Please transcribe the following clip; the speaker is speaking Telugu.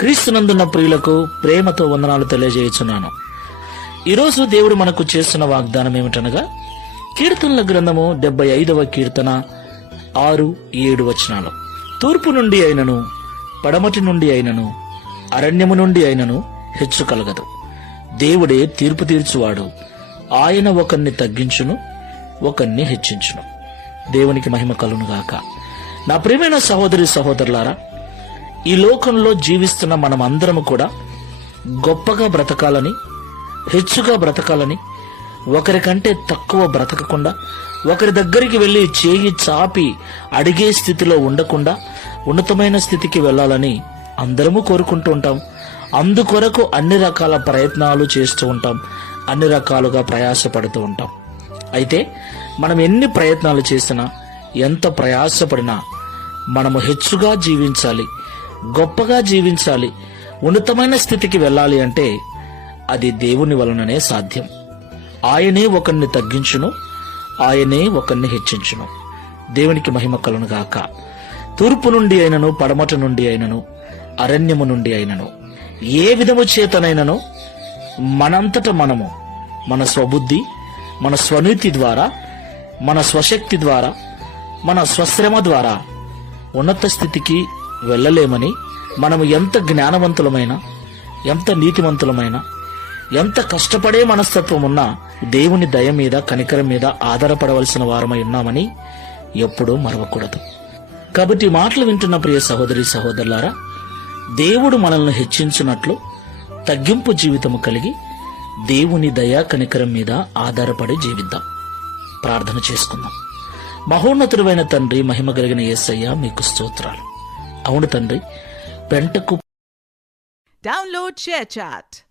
క్రీస్తునందున్న ప్రియులకు ప్రేమతో వందనాలు తెలియజేయుచున్నాను. ఈరోజు దేవుడు మనకు చేస్తున్న వాగ్దానం ఏమిటనగా, కీర్తనల గ్రంథము 75వ కీర్తన 6-7 వచనాలు. తూర్పు నుండి అయినను, పడమటి నుండి అయినను, అరణ్యము నుండి అయినను హెచ్చు కలగదు. దేవుడే తీర్పు తీర్చువాడు. ఆయన ఒకరిని తగ్గించును, ఒకరిని హెచ్చించును. దేవునికి మహిమ కలుగునుగాక. నా ప్రియమైన సహోదరి సహోదరులారా, ఈ లోకంలో జీవిస్తున్న మనం అందరము కూడా గొప్పగా బ్రతకాలని, హెచ్చుగా బ్రతకాలని, ఒకరికంటే తక్కువ బ్రతకకుండా, ఒకరి దగ్గరికి వెళ్లి చేయి చాపి అడిగే స్థితిలో ఉండకుండా ఉన్నతమైన స్థితికి వెళ్లాలని అందరము కోరుకుంటూ ఉంటాం. అందుకొరకు అన్ని రకాల ప్రయత్నాలు చేస్తూ ఉంటాం, అన్ని రకాలుగా ప్రయాసపడుతూ ఉంటాం. అయితే మనం ఎన్ని ప్రయత్నాలు చేసినా, ఎంత ప్రయాసపడినా మనము హెచ్చుగా జీవించాలి, గొప్పగా జీవించాలి, ఉన్నతమైన స్థితికి వెళ్ళాలి అంటే అది దేవుని వలననే సాధ్యం. ఆయనే ఒకరిని తగ్గించును, ఆయనే ఒకరిని హెచ్చించును. దేవునికి మహిమ కలుగునుగాక. తూర్పు నుండి అయినను, పడమట నుండి అయినను, అరణ్యము నుండి అయినను, ఏ విధము చేతనైనను మనంతట మనము మన స్వబుద్ధి, మన స్వనీతి ద్వారా, మన స్వశక్తి ద్వారా, మన స్వశ్రమ ద్వారా ఉన్నత స్థితికి వెళ్ళలేమని, మనము ఎంత జ్ఞానవంతులమైనా, ఎంత నీతివంతులమైనా, ఎంత కష్టపడే మనస్తత్వం ఉన్నా దేవుని దయ మీద, కనికరం మీద ఆధారపడవలసిన వారమై ఉన్నామని ఎప్పుడూ మరవకూడదు. కాబట్టి మాటలు వింటున్న ప్రియ సహోదరి సహోదరులారా, దేవుడు మనల్ని హెచ్చించినట్లు తగ్గింపు జీవితము కలిగి దేవుని దయా కనికరం మీద ఆధారపడి జీవిద్దాం. ప్రార్థన చేసుకుందాం. మహోన్నతుడైన తండ్రి, మహిమ కలిగిన యేసయ్య, మీకు స్తోత్రాలు. అవును తండ్రి, పెంటకు Download ShareChat.